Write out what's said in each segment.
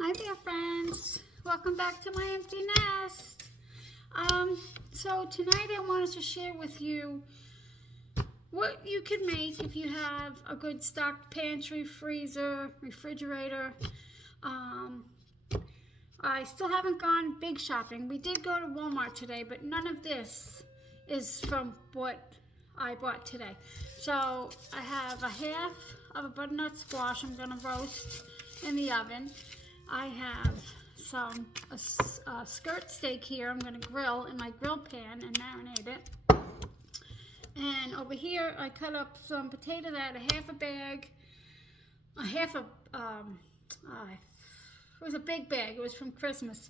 Hi there, friends. Welcome back to my empty nest. So tonight I wanted to share with you what you can make if you have a good stocked pantry, freezer, refrigerator. I still haven't gone big shopping. We did go to Walmart today, but none of this is from what I bought today. So I have a half of a butternut squash I'm going to roast in the oven. I have a skirt steak here I'm going to grill in my grill pan and marinate it. And over here I cut up some potatoes. I had a half a bag, it was a big bag, it was from Christmas.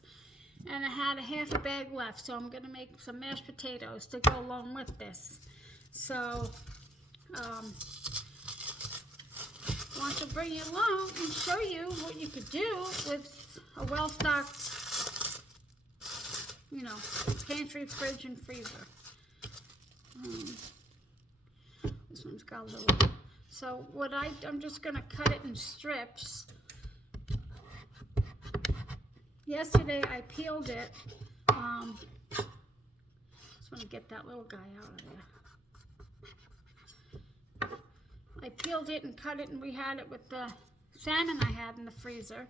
And I had a half a bag left, so I'm going to make some mashed potatoes to go along with this. So, want to bring you along and show you what you could do with a well-stocked, pantry, fridge, and freezer. This one's got a little. So I'm just going to cut it in strips. Yesterday I peeled it. Just want to get that little guy out of there. I peeled it and cut it, and we had it with the salmon I had in the freezer.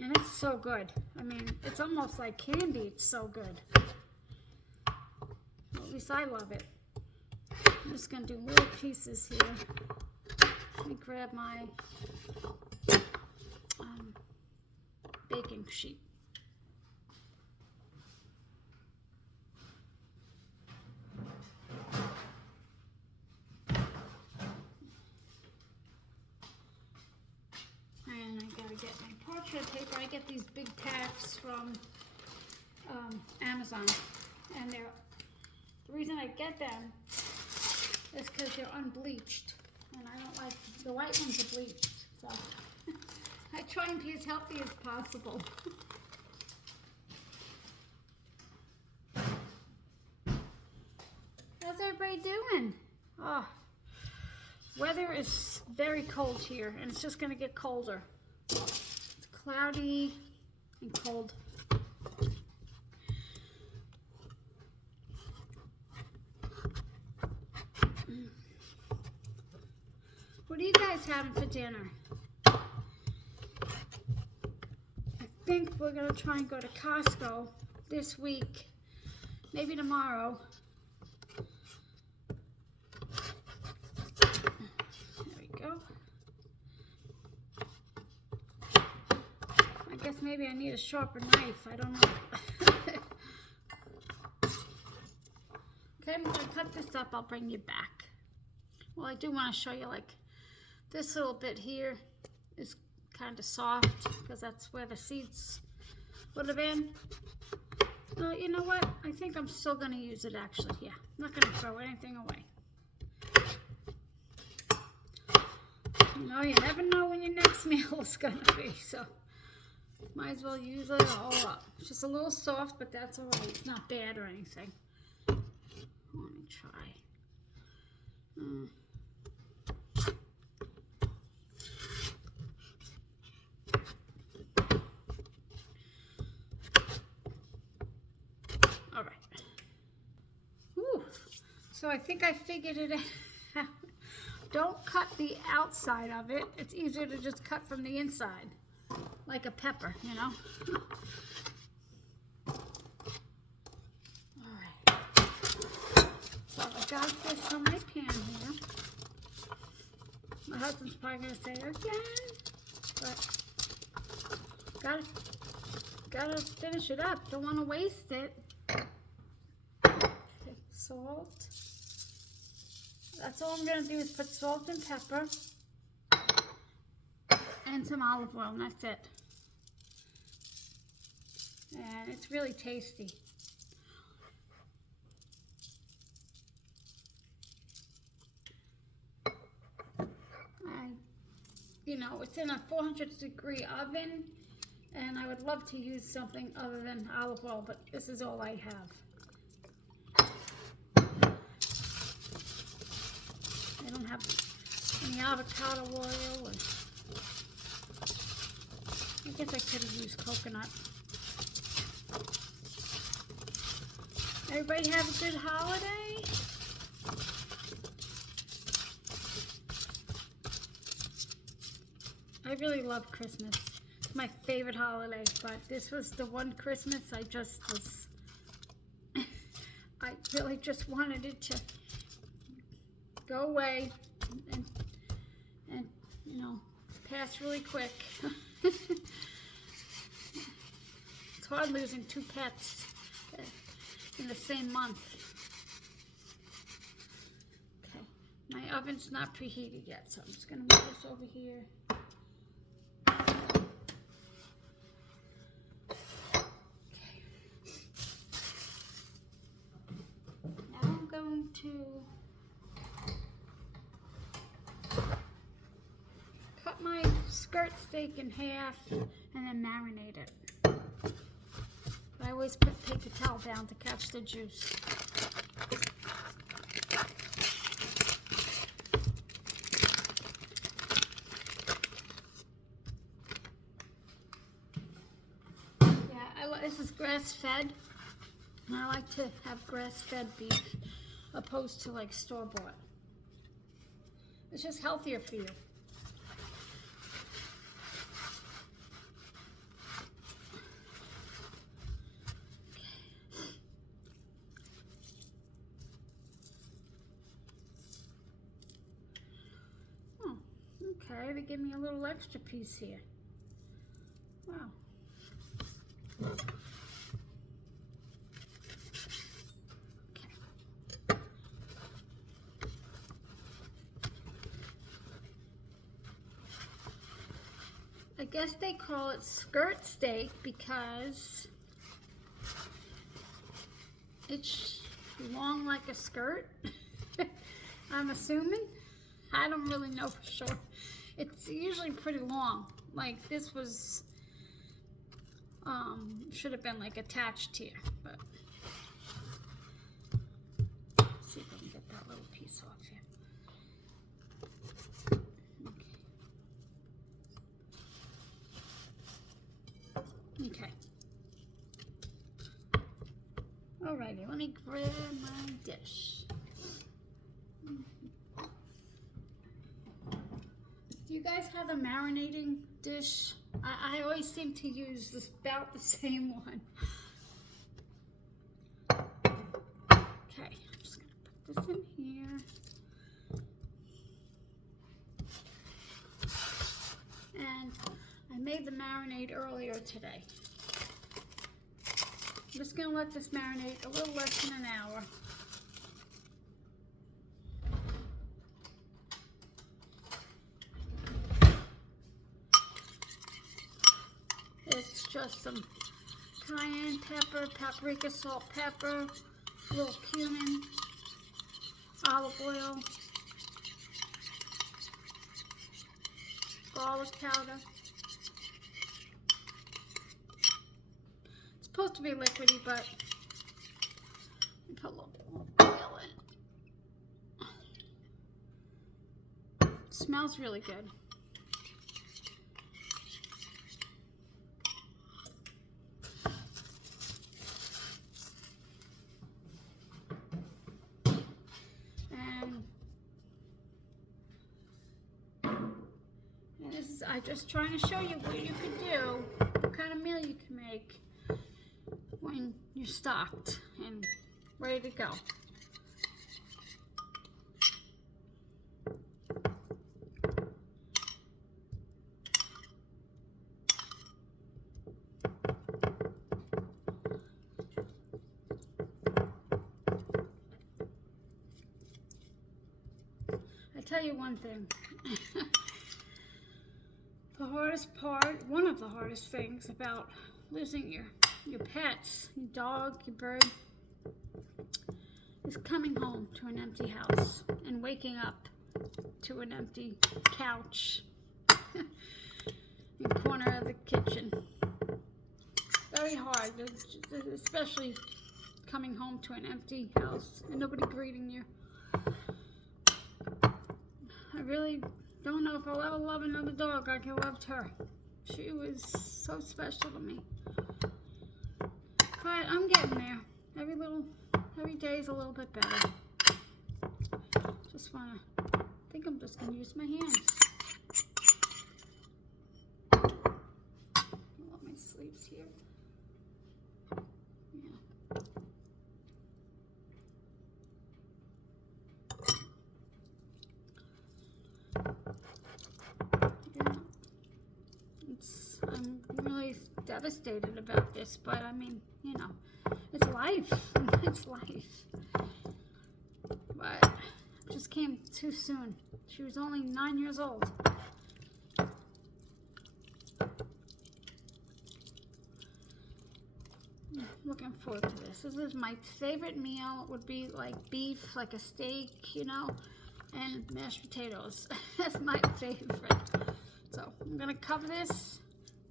And it's so good. I mean, it's almost like candy. It's so good. Well, at least I love it. I'm just going to do little pieces here. Let me grab my baking sheet. And I gotta get my portrait paper. I get these big packs from Amazon, and the reason I get them is because they're unbleached, and I don't like the white ones are bleached, so I try and be as healthy as possible. How's everybody doing? Oh, weather is very cold here, and it's just going to get colder. It's cloudy and cold. What are you guys having for dinner? I think we're going to try and go to Costco this week, maybe tomorrow. There we go. I guess maybe I need a sharper knife. I don't know. Okay, I'm going to cut this up. I'll bring you back. Well, I do want to show you, like, this little bit here is kind of soft because that's where the seeds would have been. Well, you know what? I think I'm still going to use it, actually. Yeah, I'm not going to throw anything away. You never know when your next meal is going to be, so might as well use it all up. It's just a little soft, but that's all right. It's not bad or anything. Let me try. All right. Whew. So I think I figured it out. Don't cut the outside of it. It's easier to just cut from the inside, like a pepper, you know? All right. So I got this on my pan here. My husband's probably going to say, again, but gotta finish it up. Don't want to waste it. Okay, salt. That's all I'm going to do is put salt and pepper and some olive oil, and that's it. And it's really tasty. It's in a 400-degree oven, and I would love to use something other than olive oil, but this is all I have. I don't have any avocado oil. I guess I could have used coconut. Everybody have a good holiday? I really love Christmas. It's my favorite holiday, but this was the one Christmas I just was, I really just wanted it to go away and you know, pass really quick. It's hard losing 2 pets in the same month. Okay, my oven's not preheated yet, so I'm just gonna move this over here. Okay. Now I'm going to cut my skirt steak in half and then marinate it. I always take the towel down to catch the juice. Yeah, this is grass-fed, and I like to have grass-fed beef opposed to like store-bought. It's just healthier for you. Okay, they give me a little extra piece here. Wow. Okay. I guess they call it skirt steak because it's long like a skirt. I'm assuming. I don't really know for sure. It's usually pretty long. Like this was, should have been like attached here, but let's see if I can get that little piece off here. Okay. Alrighty, let me grab my dish. Do you guys have a marinating dish? I always seem to use about the same one. Okay, I'm just gonna put this in here. And I made the marinade earlier today. I'm just gonna let this marinate a little less than an hour. It's just some cayenne pepper, paprika, salt, pepper, a little cumin, olive oil, garlic powder. It's supposed to be liquidy, but put a little oil in. It smells really good. I'm just trying to show you what you can do, what kind of meal you can make when you're stocked and ready to go. I tell you one thing. The hardest part, one of the hardest things about losing your pets, your dog, your bird, is coming home to an empty house and waking up to an empty couch in the corner of the kitchen. Very hard, especially coming home to an empty house and nobody greeting you. I really don't know if I'll ever love another dog like I loved her. She was so special to me. But I'm getting there. Every day is a little bit better. I think I'm just gonna use my hands. Roll my sleeves here. Yeah. I'm really devastated about this, but I mean, you know, it's life. It's life. But it just came too soon. She was only 9 years old. Looking forward to this. This is my favorite meal. It would be like beef, like a steak, you know, and mashed potatoes. That's my favorite. So I'm gonna cover this,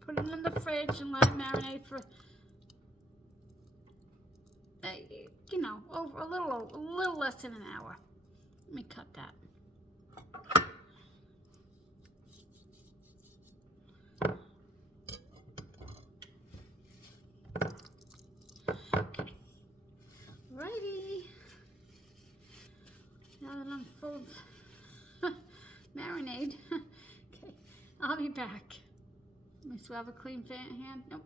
put it in the fridge, and let it marinate for, you know, over a little less than an hour. Let me cut that. Okay. Righty. Now that I'm full of marinade. Okay, I'll be back. Let me still have a clean hand. Nope.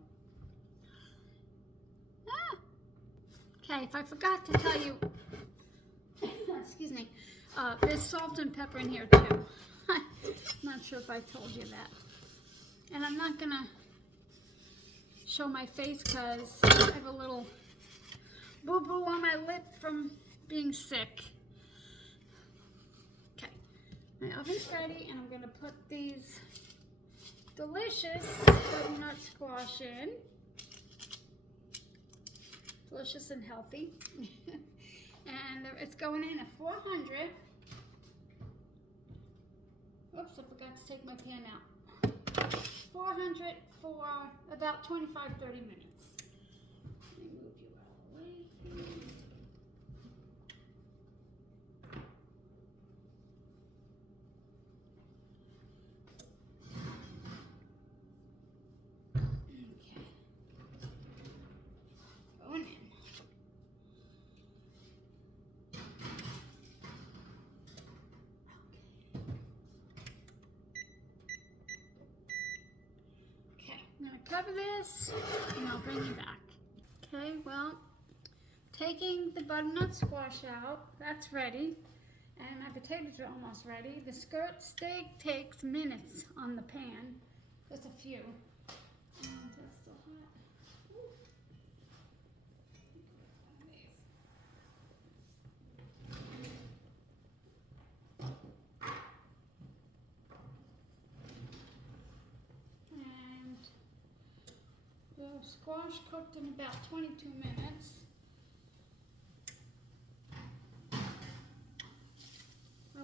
Ah. Okay, if I forgot to tell you, excuse me, there's salt and pepper in here too. I'm not sure if I told you that. And I'm not gonna show my face because I have a little boo-boo on my lip from being sick. Okay, my oven's ready, and I'm gonna put these delicious butternut squash in. Delicious and healthy. And it's going in at 400. Oops, I forgot to take my pan out. 400 for about 25-30 minutes. Let me move you out of the way here. Okay. Going in. I'm going to cover this, and I'll bring you back. Okay, well, taking the butternut squash out, that's ready. And my potatoes are almost ready. The skirt steak takes minutes on the pan, just a few. That's still hot. Ooh. The squash cooked in about 22 minutes. I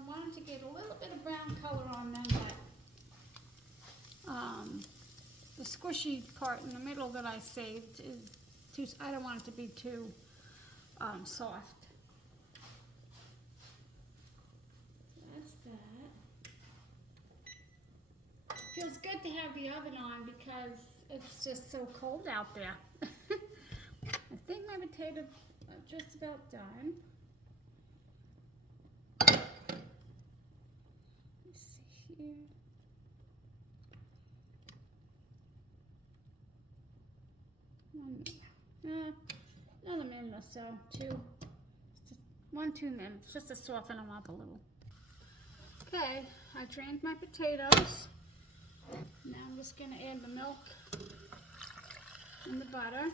wanted to get a little bit of brown color on them, but the squishy part in the middle that I saved is too, I don't want it to be too soft. That's that. Feels good to have the oven on because it's just so cold out there. I think my potatoes are just about done. Let's see here. Another minute or so, 2 minutes, just to soften them up a little. Okay, I drained my potatoes. Now I'm just going to add the milk and the butter.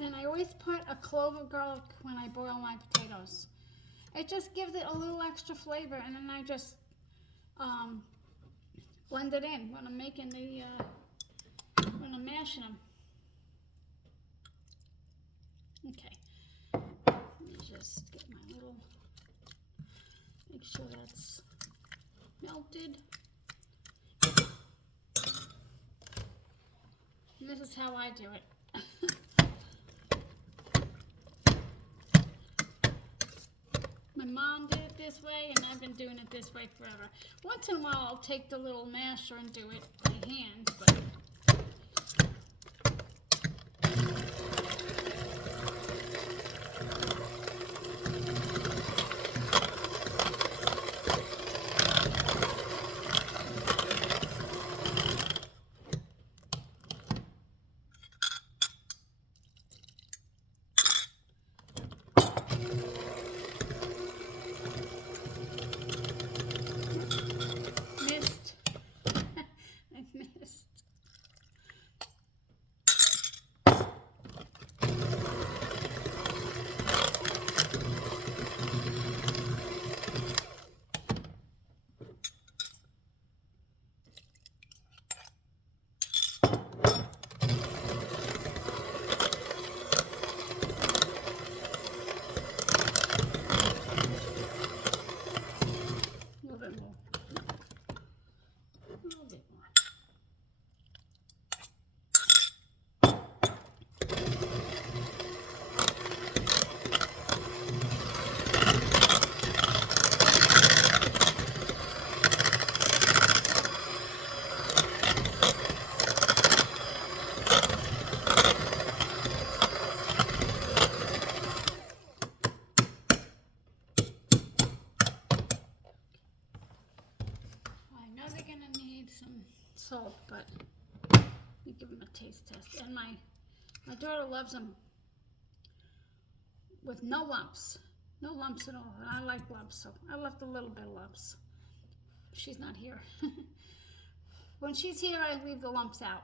And I always put a clove of garlic when I boil my potatoes. It just gives it a little extra flavor, and then I just blend it in when I'm making the when I'm mashing them. Okay, let me just get my little, make sure that's melted. And this is how I do it. My mom did it this way, and I've been doing it this way forever. Once in a while, I'll take the little masher and do it by hand, but... Salt, but you give them a taste test. And my daughter loves them with no lumps at all. And I like lumps, so I left a little bit of lumps. She's not here. When she's here, I leave the lumps out.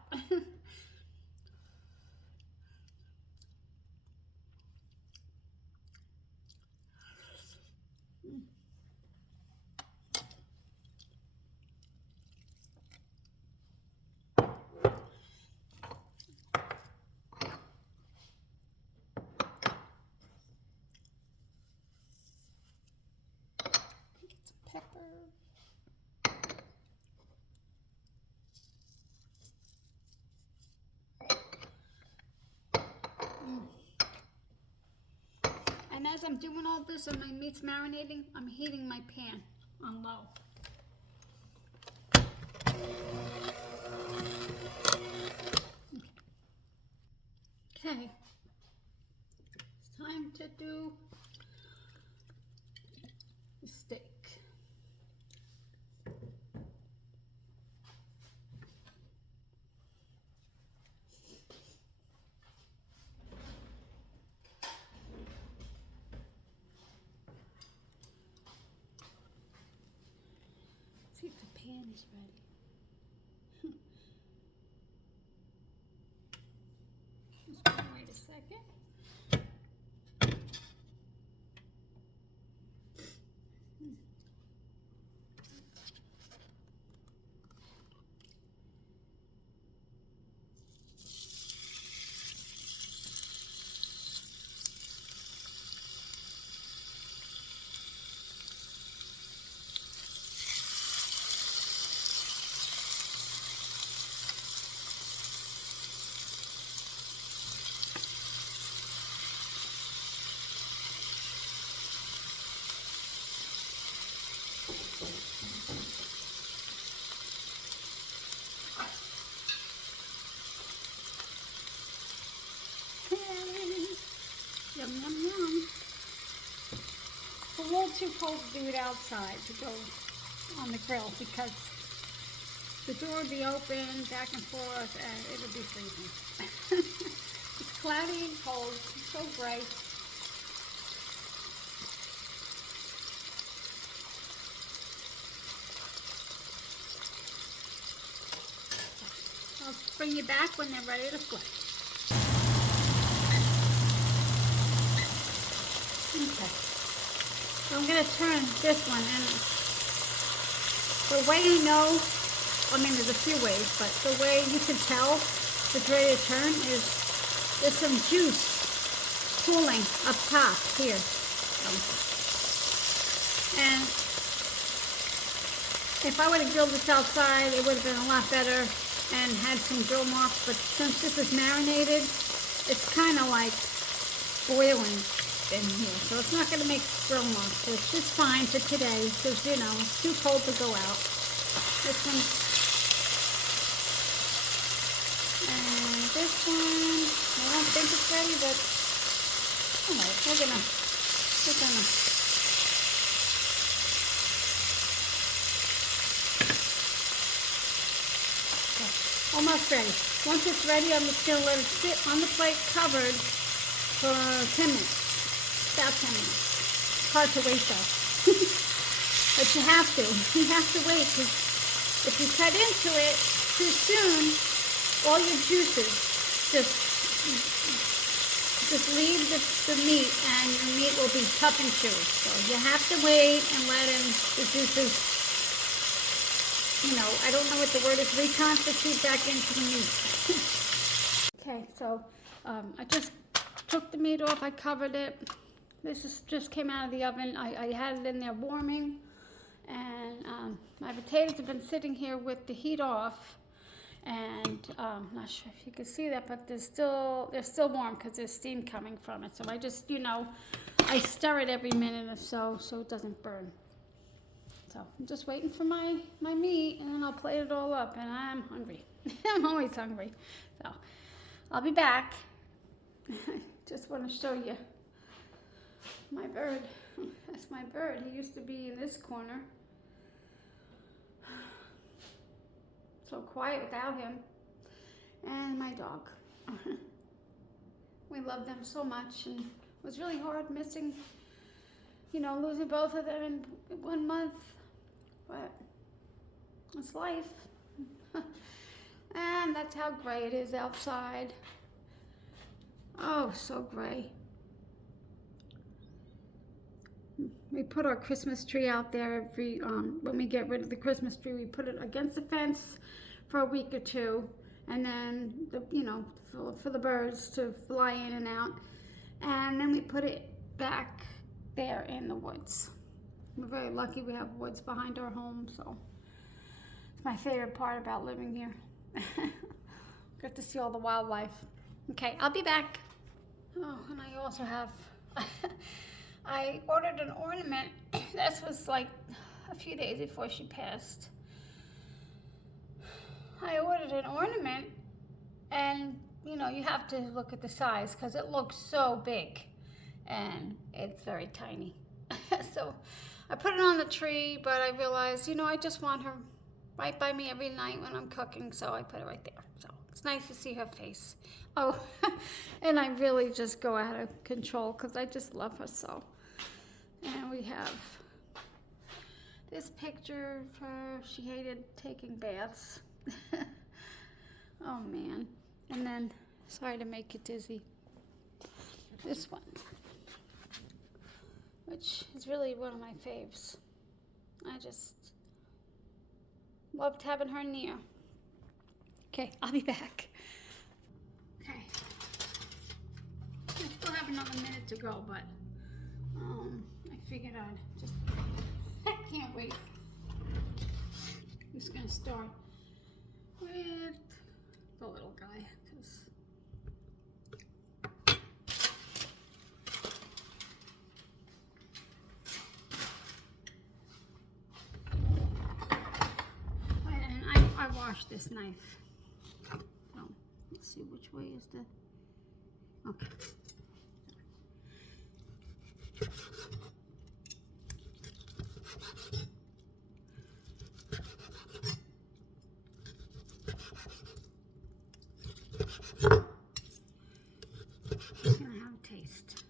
And as I'm doing all this and my meat's marinating, I'm heating my pan on low. Okay. It's time to do the steak. See if the pan is ready. Just wait a second. Yum, yum, yum. It's a little too cold to do it outside, to go on the grill, because the door will be open, back and forth, and it'll be freezing. It's cloudy and cold, it's so bright. I'll bring you back when they're ready to flip. Okay, so I'm going to turn this one, and the way you know, I mean there's a few ways, but the way you can tell it's ready to turn is there's some juice pooling up top here. And if I would have grilled this outside, it would have been a lot better. and had some grill marks, but since this is marinated, it's kind of like boiling in here, so it's not going to make grill marks, which is fine for today because, you know, it's too cold to go out. This one, and this one, I don't think it's ready, but alright, we're gonna okay, almost ready. Once it's ready, I'm just gonna let it sit on the plate covered for 10 minutes. About 10 minutes. It's hard to wait though. But you have to wait, because if you cut into it too soon, all your juices just leave the meat, and your meat will be tough and chewy. So you have to wait and let the juices, you know, I don't know what the word is, reconstitute back into the meat. Okay, so I just took the meat off, I covered it. Just came out of the oven. I had it in there warming, and my potatoes have been sitting here with the heat off, and I'm not sure if you can see that, but they're still warm because there's steam coming from it. So I just, you know, I stir it every minute or so it doesn't burn. So I'm just waiting for my meat, and then I'll plate it all up, and I'm hungry. I'm always hungry. So I'll be back. Just want to show you my bird. That's my bird. He used to be in this corner. So quiet without him. And my dog. We love them so much, and it was really hard missing, you know, losing both of them in 1 month. But it's life. And that's how gray it is outside. Oh, so gray. We put our Christmas tree out there every, when we get rid of the Christmas tree, we put it against the fence for a week or two, and then, you know, for the birds to fly in and out, and then we put it back there in the woods. We're very lucky we have woods behind our home, so it's my favorite part about living here. Get to see all the wildlife. Okay, I'll be back. Oh, and I also have, I ordered an ornament. This was like a few days before she passed. I ordered an ornament, and you know, you have to look at the size because it looks so big and it's very tiny. So I put it on the tree, but I realized, you know, I just want her right by me every night when I'm cooking, so I put it right there. So it's nice to see her face. Oh, and I really just go out of control because I just love her so. And we have this picture of her. She hated taking baths. Oh man. And then, sorry to make you dizzy, this one, which is really one of my faves. I just loved having her near. Okay, I'll be back. Okay. I still have another minute to go, but I figured I'd just, I can't wait. I'm just gonna start with the little guy, because I washed this knife. So let's see, which way is the, okay. It's gonna have a taste.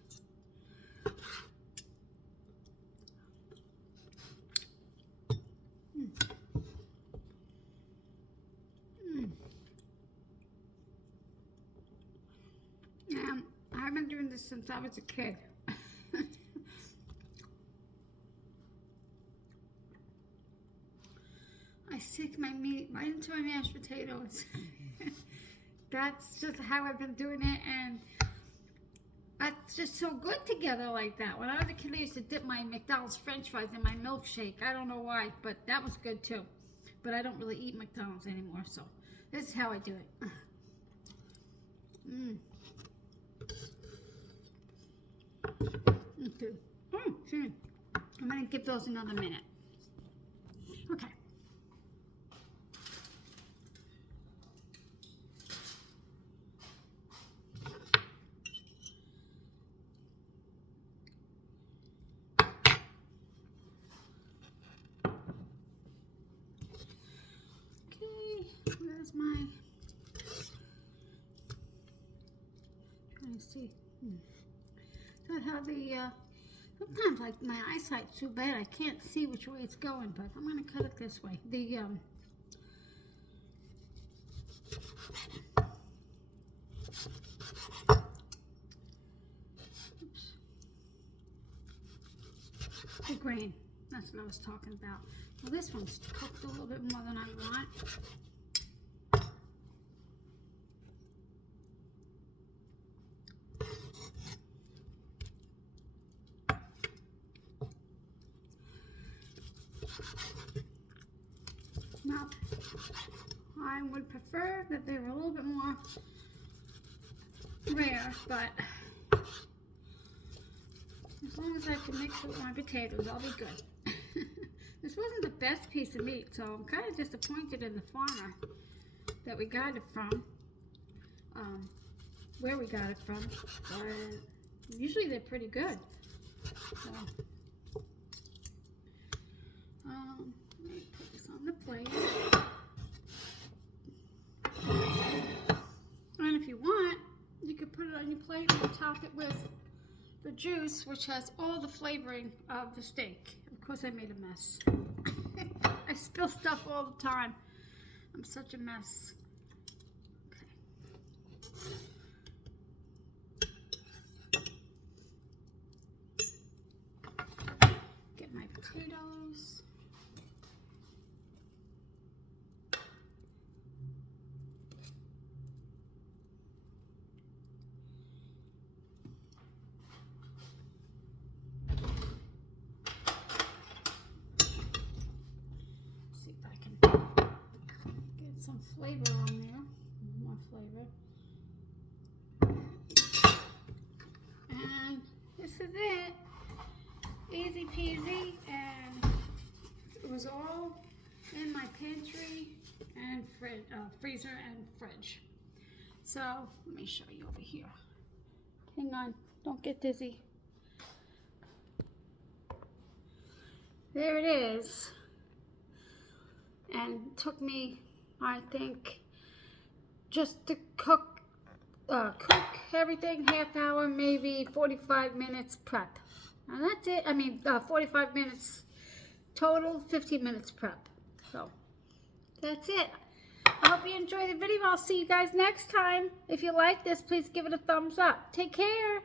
I've been doing this since I was a kid. I stick my meat right into my mashed potatoes. That's just how I've been doing it, and that's just so good together like that. When I was a kid, I used to dip my McDonald's French fries in my milkshake. I don't know why, but that was good too. But I don't really eat McDonald's anymore, so This is how I do it. Okay. Sure. I'm going to give those another minute. Okay. Where's my, trying to see, so I have the, sometimes like my eyesight's too bad, I can't see which way it's going, but I'm going to cut it this way. The grain, that's what I was talking about. Well, this one's cooked a little bit more than I want. Now, I would prefer that they were a little bit more rare, but as long as I can mix it with my potatoes, I'll be good. This wasn't the best piece of meat, so I'm kind of disappointed in the farmer that we got it from, where we got it from, but usually they're pretty good. So, let me put this on the plate. And if you want, you could put it on your plate and top it with the juice, which has all the flavoring of the steak. Of course, I made a mess. I spill stuff all the time. I'm such a mess. Okay. Get my potatoes. Some flavor on there, more flavor. And this is it. Easy peasy, and it was all in my pantry and freezer and fridge. So let me show you over here. Hang on, don't get dizzy. There it is. And it took me, I think, just to cook everything, half hour, maybe 45 minutes prep. And that's it. I mean, 45 minutes total, 15 minutes prep. So that's it. I hope you enjoy the video. I'll see you guys next time. If you like this, please give it a thumbs up. Take care.